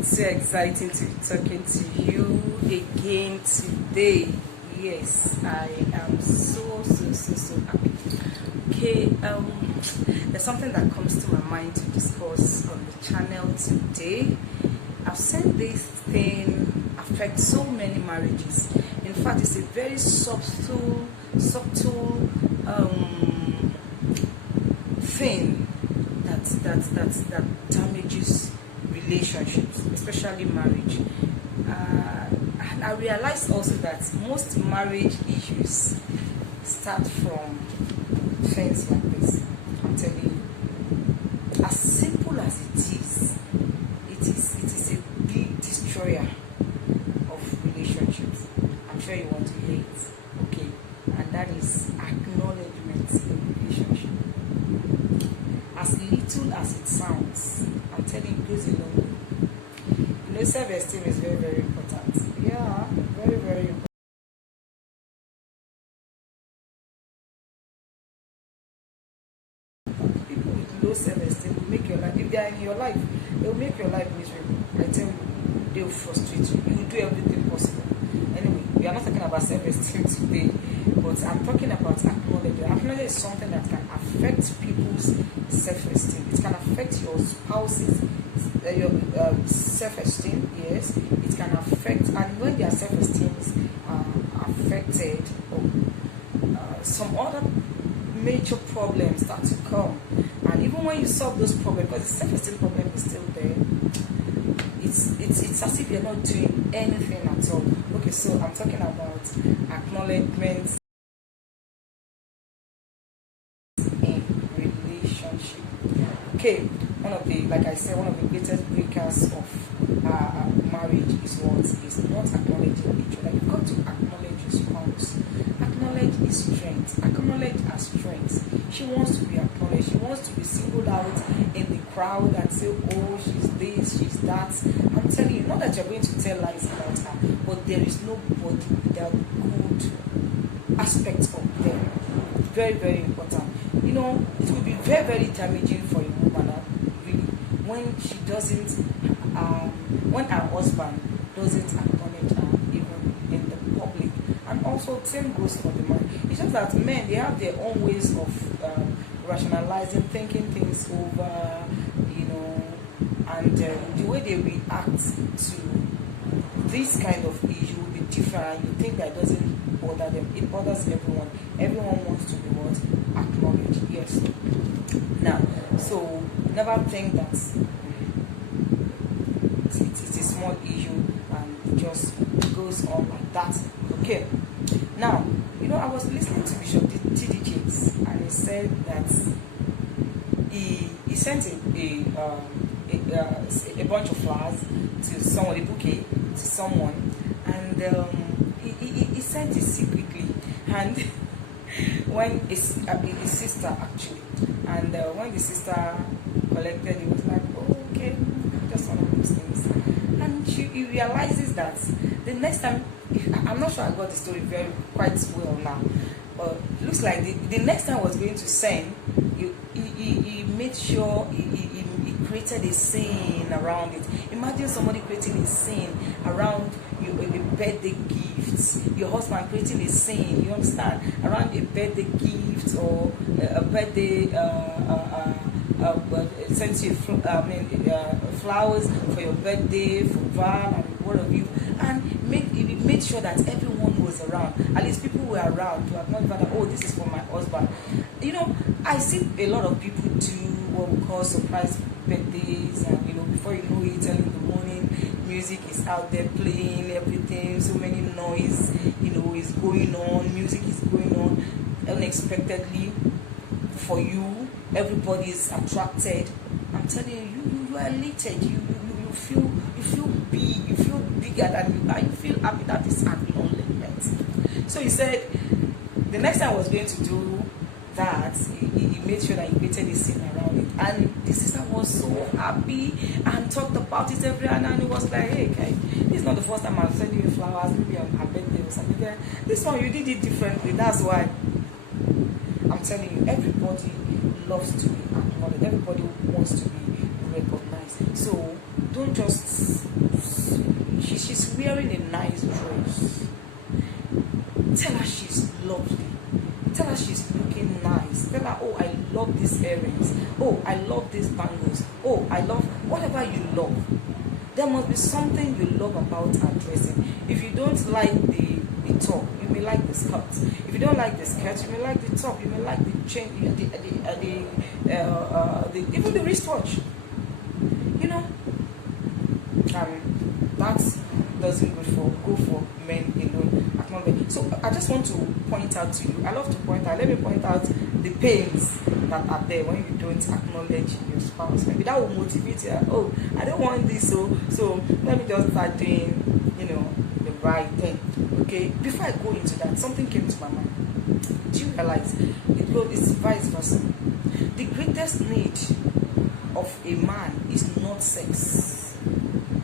It's so exciting to be talking to you again today. Yes, I am so happy. Okay, there's something that comes to my mind to discuss on the channel today. I've seen this thing affect so many marriages. In fact, it's a very subtle thing that damages relationships, especially marriage. And I realized also that most marriage issues start from things like this. I'm telling you, as simple as it is a big destroyer of relationships. I'm sure you want to hear it. Okay, and that is acknowledgement in relationship. As little as it sounds, I'm telling you, it goes a long way. You know, self-esteem is very important. Yeah, very important. People with low self-esteem will make your life, if they are in your life, they will make your life miserable. I tell you, they will frustrate you. You will do everything possible. Anyway, we are not talking about self-esteem today, but I'm talking about acknowledgement. Acknowledgement is something that can affect people's self-esteem. It can affect your spouse's your self-esteem. Yes, it can affect, and when their self-esteem is affected, some other major problems start to come. And even when you solve those problems, because the self-esteem problem is still there, it's as if you're not doing anything at all. Okay, so I'm talking about acknowledgement in relationship. Okay, one of the greatest breakers of marriage is not acknowledging each other. You've got to acknowledge your spouse, acknowledge his strength, acknowledge her strengths. She wants to be acknowledged. She wants to be singled out in the crowd and say, oh, she's this, she's that. I'm telling you, not that you're going to tell lies about her, but there is nobody without good aspects of them. Very important. You know, it will be very damaging for a woman, really, when she doesn't, when her husband doesn't acknowledge her even in the public. And also, same goes for the man. It's just that men, they have their own ways of rationalizing, thinking things over, you know, and the way they react to this kind of issue will be different. And you think that it doesn't bother them. It bothers everyone. Everyone wants to be what? Acknowledged. Yes. Now, so never think that it's a small issue and it just goes on like that. Okay. Now, you know, I was listening to Bishop T.D. Jakes, and he said that he sent a bunch of flowers to someone, a bouquet to someone, and he sent it secretly. And when his sister actually, and when the sister collected, he was like, oh, okay, just one of those things. And he realizes that the next time, I'm not sure I got the story quite well now, but it looks like the next time I was going to send, he made sure he created a scene around it. Imagine somebody creating a scene around a birthday gift, your husband creating a scene, you understand, around a birthday gift or a birthday sent you flowers for your birthday, for Val and what of you, and made sure that everyone was around. At least people were around to acknowledge that, oh, this is for my husband. You know, I see a lot of people do what we call surprise birthdays, and you know, before you know it, early in the morning, music is out there playing, everything, so many noise, you know, is going on, music is going on unexpectedly for you. Everybody is attracted. I'm telling you, you are elated. You feel big. You feel bigger than you are. You feel happy. That is acknowledgement. So he said, the next time I was going to do that, he made sure that he created a scene around it, and the sister was so happy and talked about it every night, and it was like, hey, this is not the first time I'm sending you flowers, maybe on her birthday or something. This one you did it differently. That's why I'm telling you, everybody loves to be acknowledged. Everybody wants to be recognized. nice. So don't just, she's wearing a nice dress. Tell her she's lovely. Tell her she's looking nice. Tell her, oh, I love these earrings. Oh, I love these bangles. Oh, I love whatever you love. There must be something you love about her dressing. If you don't like the top, you may like the skirt. If you don't like the skirt, you may like the top. You may like the chain, even the wristwatch. You know, that doesn't go for men alone. Acknowledge. So I just want to point out to you. I love to point out. Let me point out the pains that are there when you don't acknowledge your spouse. Maybe that will motivate you. Oh, I don't want this, so let me just start doing, the right thing. Okay. Before I go into that, something came to my mind. Do you realize it's vice versa? The greatest need of a man is not sex,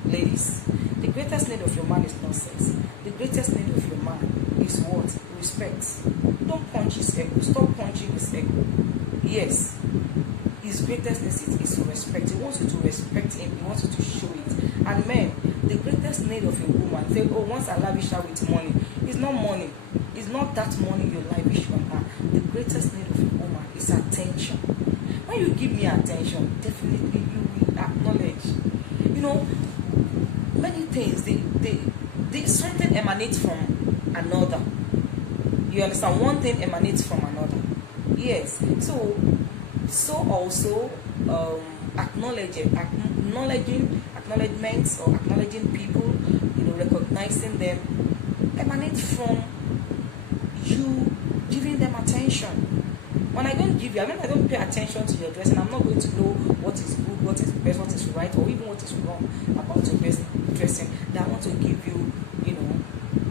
ladies. The greatest need of your man is not sex. The greatest need of your man is what? Respect. Don't punch his ego. Stop punching his ego. Yes, his greatest need is to respect. He wants you to respect him. He wants you to show it. And men, the greatest need of a woman, say, oh, once I lavish her with money, it's not money. It's not that money you lavish on her. The greatest need of a woman is attention. When you give me attention, definitely you will acknowledge. Many things, the something emanates from another. You understand? One thing emanates from another. Yes. So also acknowledgements or acknowledging people, recognizing them, emanates from you giving them attention. When I don't pay attention to your dressing, I'm not going to know what is good, what is best, what is right, or even what is wrong about your dressing. That I want to give you,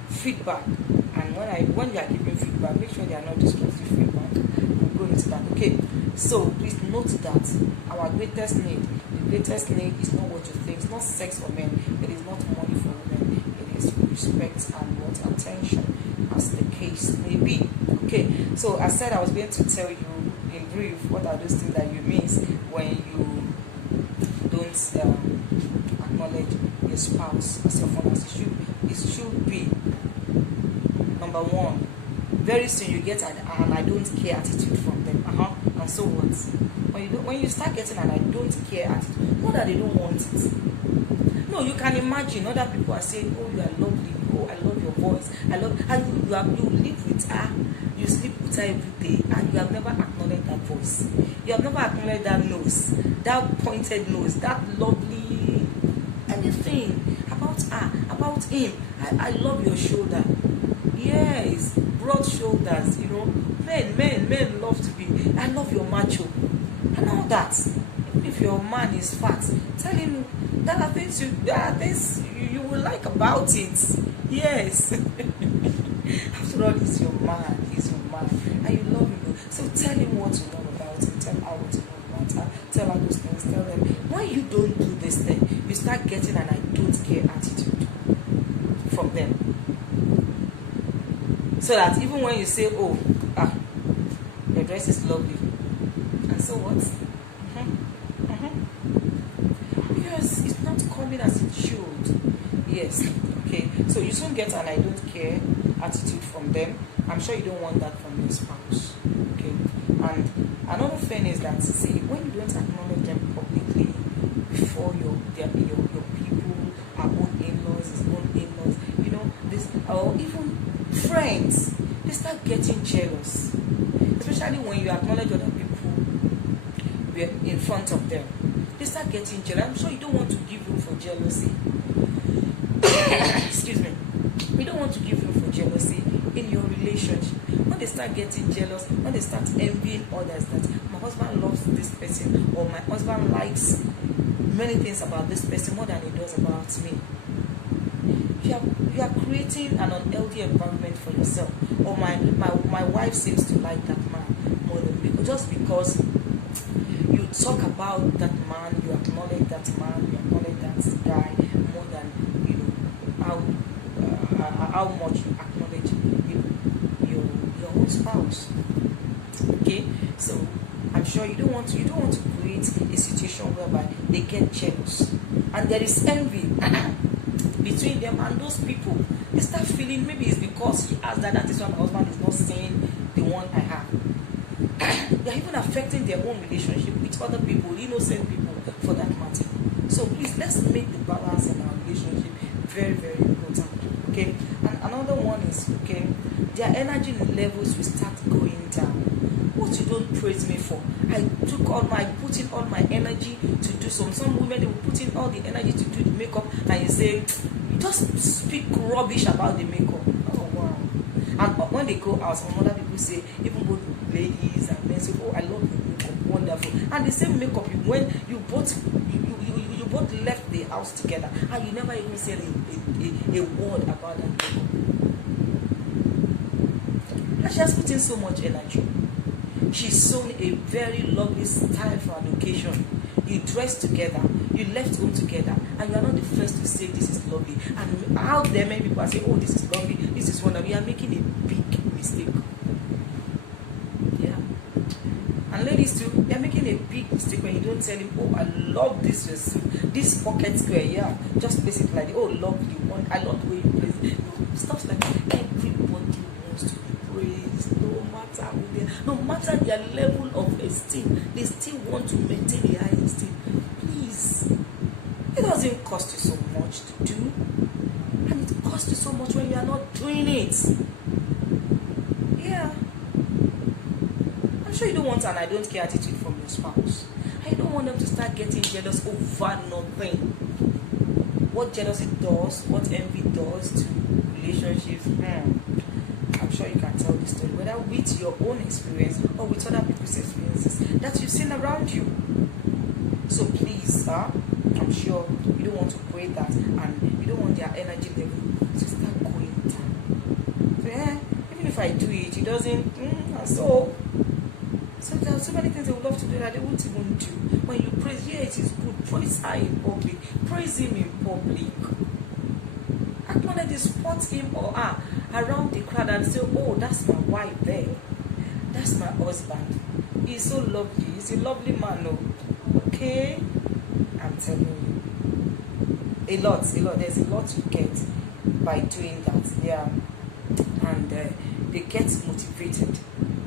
feedback. And when you are giving feedback, make sure they are not destructive feedback. We'll go into that. Okay. So please note that our greatest need, is not what you think. It's not sex for men. It is not money for women. It is respect and what attention, as the case may be. Okay, so I said I was going to tell you in brief what are those things that you miss when you don't acknowledge your spouse as your father. It should be number one. Very soon you get an I don't care attitude from them. And so what? When you start getting an I don't care attitude, not that they don't want it. No, you can imagine other people are saying, oh, you are lovely, oh, I love your voice, and you live with her, you sleep with her every day, and you have never acknowledged that voice. You have never acknowledged that nose, that pointed nose, that lovely anything about her, about him. I love your shoulder. Yes, broad shoulders, men love to be, I love your macho, and all that. Even if your man is fat, tell him there are things you will like about it. Yes. After all, he's your man, and you love him. So tell him what you love about him, tell her what you love about her, tell her those things, tell them. When you don't do this thing, you start getting an I don't care attitude from them. So that even when you say, oh, your dress is lovely, and so what? Yes, it's not coming as it should. Yes, okay. So you soon get an I don't care attitude from them. I'm sure you don't want that from your spouse. Okay. And another thing is that, see, when you don't acknowledge them publicly before your people, our own in-laws, his own in-laws, this, or even friends, they start getting jealous. Especially when you acknowledge other people in front of them. They start getting jealous. I'm sure you don't want to give room for jealousy. Excuse me. You don't want to give room for jealousy in your relationship. When they start getting jealous, when they start envying others, that my husband loves this person, or my husband likes many things about this person more than he does about me. You are creating an unhealthy environment for yourself. Or my wife seems to like that man more than me, just because you talk about that man, you acknowledge that man, you acknowledge that guy more than how much you acknowledge your own spouse. Okay, so I'm sure you don't want to create a situation whereby they get jealous, and there is envy between them and those people. They start feeling maybe it's because he has that. That is why my husband is not seeing the one I have. They are even affecting their own relationship with other people, innocent people for that matter. So please, let's make the balance in our relationship very, very important. Okay. And another one is, okay, their energy levels will start going down. What you don't praise me for? I put in all my energy to do some women, they will put in all the energy to do the makeup, and you say, you just speak rubbish about the makeup. Oh wow. And when they go out, some other people say, even both ladies and men say, oh, I love your makeup, wonderful. And the same makeup, when you both left the house together, and you never even said a word about that makeup. And she has put in so much energy. She's sewn a very lovely style for an occasion. You dressed together, you left home together, and you are not the first to say this is lovely. And out there, many people are saying, oh, this is lovely, this is wonderful. You are making a big mistake. Yeah. And ladies too, they are making a big mistake when you don't tell him, oh, I love this dress, this pocket square. Yeah, just place it like, oh, lovely one. I love the way you place it. No, stuff like that. Everybody wants to be praised, no matter their level of esteem. They still want to maintain a high esteem. Please, it doesn't cost you so much to do, and it costs you so much when you are not doing it. Yeah, I'm sure you don't want an I don't care attitude from your spouse. I don't want them to start getting jealous over nothing. What jealousy does, what envy does to relationships, I'm sure you can tell this story, whether with your own experience or with other people's experiences that you've seen around you. So please, I'm sure you don't want to pray that, and you don't want their energy level to start going down. So even if I do it, it doesn't, so there are so many things they would love to do that they won't even do. When you praise, it is good. Praise her in public. Praise him in public. Acknowledge the spot him or her around the crowd and say, oh, that's my wife there. That's my husband. He's so lovely. He's a lovely man. Okay? I'm telling you. A lot. There's a lot you get by doing that. Yeah. And they get motivated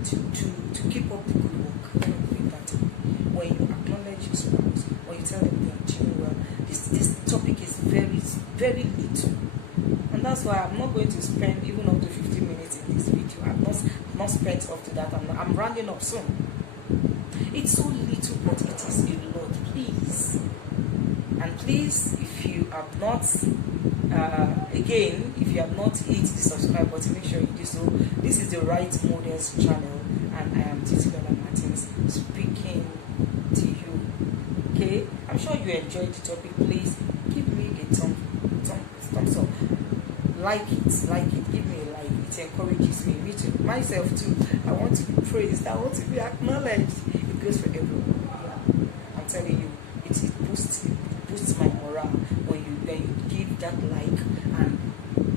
to keep up the good work. Let me put it that way. When you acknowledge your spouse, or you tell them they are doing well, this topic is very, very little. And that's why I'm not going to spend even up to 15 minutes in this video. I've not spent up to that. I'm rounding up soon. It's so little, but it is a lot. Please. And please, if you have not, again, if you have not hit the subscribe button, make sure you do so. This is the Right Models channel, and I am Titilola Martins speaking to you. Okay? I'm sure you enjoyed the topic. Please give me a thumbs up. Like it, give me a like. It encourages me too, myself too. I want to be praised, I want to be acknowledged. It goes for everyone. Yeah. I'm telling you, it boosts my morale when you give that like, and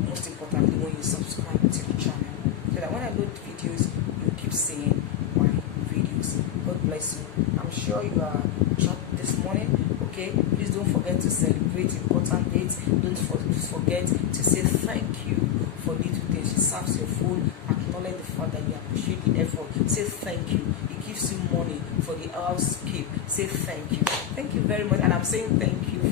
most importantly when you subscribe to the channel, so that when I load videos, you keep seeing my videos. God bless you. I'm sure you are shocked this morning. Okay, please don't forget to celebrate important dates. Don't forget to say thank you for little things. It serves your food. Acknowledge the fact that you appreciate the effort. Say thank you. It gives you money for the house keep. Say thank you. Thank you very much. And I'm saying thank you